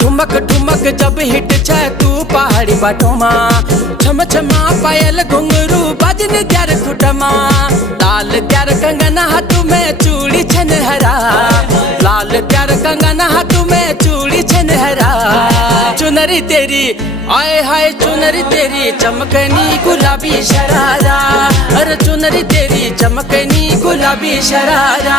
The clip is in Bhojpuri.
ठुमक ठुमक जब हिट छ तू पहाड़ी बाटोमा, छम छमा पायल घुंघरू बजन ग्यार खुटमा। लाल ग्यार कंगना हाथ में चूड़ी छनहरा, लाल ग्यार कंगना हाथ में चूड़ी छनहरा। चुनरी तेरी आए हाय चुनरी तेरी चमकनी गुलाबी शरारा, अरे चुनरी तेरी चमकनी गुलाबी शरारा।